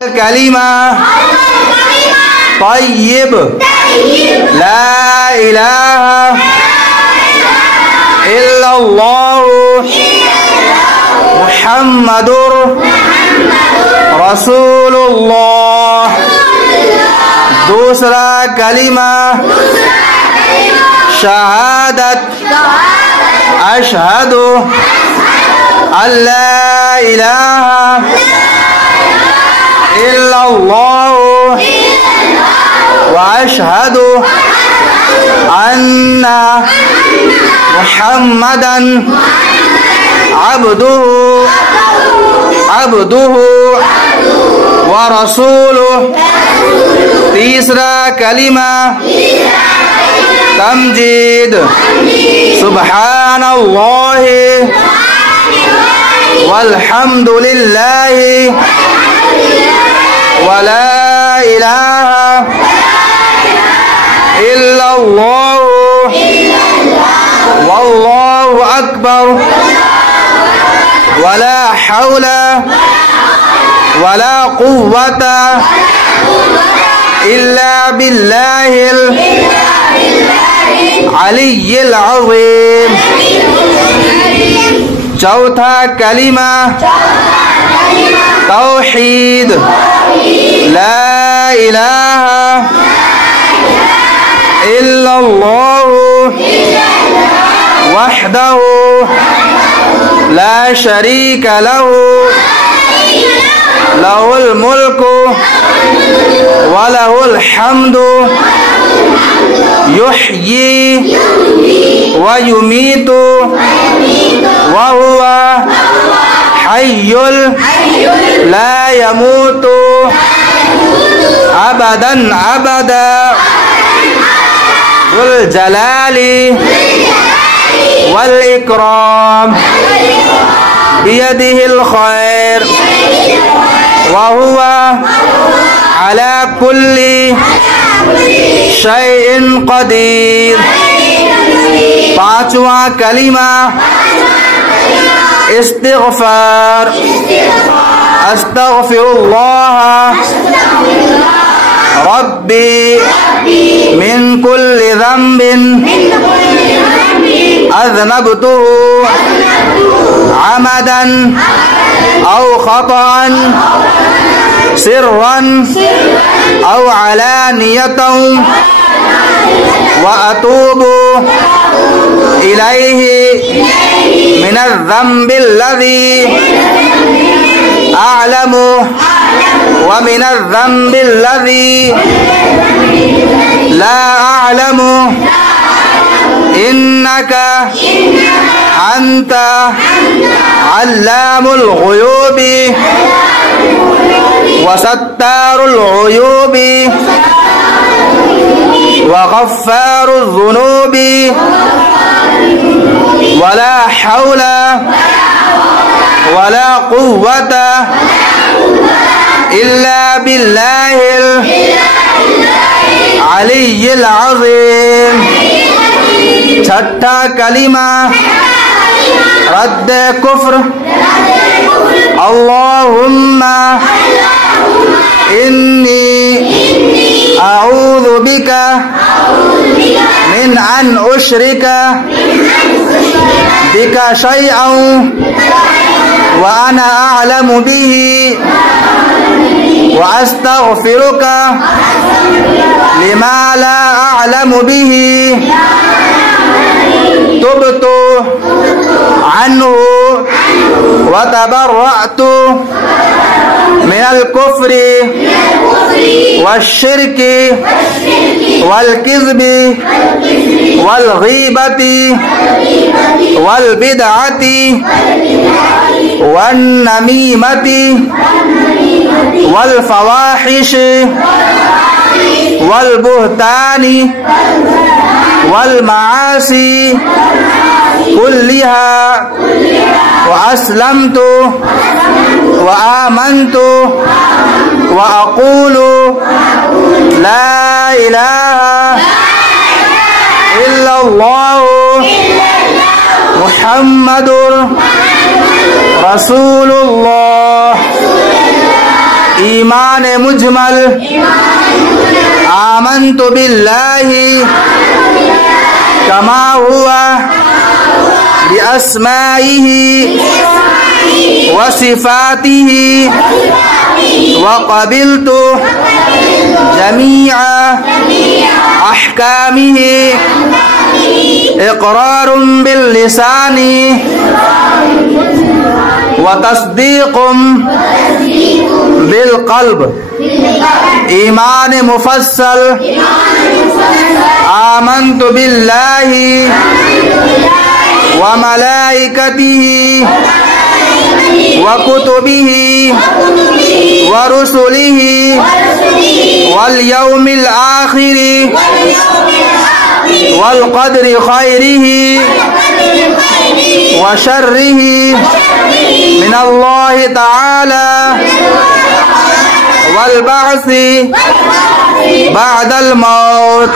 कलिमा तय्यब ला इलाहा इल्लल्लाह मुहम्मदुर रसूलुल्लाह। दूसरा कलिमा शहादत अशहदु अल्ला इलाहा इल्लल्लाह व अशहदु अन्ना मुहम्मदन अब्दुहु व रसूलुहु। तीसरा कलिमा तमजीद सुब्हानल्लाहि वल्हम्दुलिल्लाहि वला इलाहा इल्लल्लाह वल्लाहु अकबर वला हौला वला कुव्वता इल्ला बिल्लाहिल अलिय्यिल अज़ीम। चौथा कलिमा तौहीद ला इलाहा इल्लल्लाह वहदहु ला शरीक लहु लहुल मुल्कु व लहुल हम्दु युह्यी व युमीतु व हुवा हय्युल ला यमूतु अबदन अबदा जुल जलाली वल इकराम बियदिहिल खैर व हुवा अला कुल्ली शैइन कदीर। पांचवा कलिमा इस्तिग़फ़ार अस्तग़फ़िरुल्लाह रब्बी मिन कुल्ली ज़ंबिन अज़नबतुहु अमदन औ ख़तअन सिर्रन औ अलानियतन व अतूबु इलैहि मिनज़ ज़ंबिल्लज़ी अअलमु व मिनज़ ज़ंबिल्लज़ी ला अअलमु इन्नका अंता अल्लामुल गुयूबी व सत्तारुल उयूबी व गफ्फारुज़ ज़ुनूबी वला हौला वला कुव्वता इल्ला बिल्लाहिल अलिय्यिल अज़ीम। छठा कलिमा रद्द कुफ्र अल्लाहुम्मा इन्नी अऊज़ु बिका मिन अन उश्रिका बिका शैअन व अना अअलमु बिही व अस्तग़फिरुका लिमा ला अअलमु बिही तुबतु अन्हु व तबर्रअतु मिनल कुफ्रि वश्शिर्कि वल किज़्बि वल गीबति वल बिदअति वन नमीमति वल फवाहिशि वल बुहतानि वल माआसी कुल्लिहा व अस्लमतु व आमनतु व अक़ूलु ला इलाहा इल्लल्लाह मुहम्मदुर रसूलुल्लाह। ईमान मुजमल आमन्तु बिल्लाहि कमा हुआ बिअस्माइहि व सिफातिहि व क़बिलतु जमीअ अहकामिहि इक़रारुम बिल लिसानी व तस्दीक़ुम बिल क़ल्ब ईमान मुफस्सल आमन्तु बिल्लाहि व मलाइकतिहि व कुतुबिहि व रुसुलिहि वल यौमिल आखिरि वल क़द्रि खैरिहि व शर्रिहि मिनल्लाहि तआला वल बअसी बअदल मौत।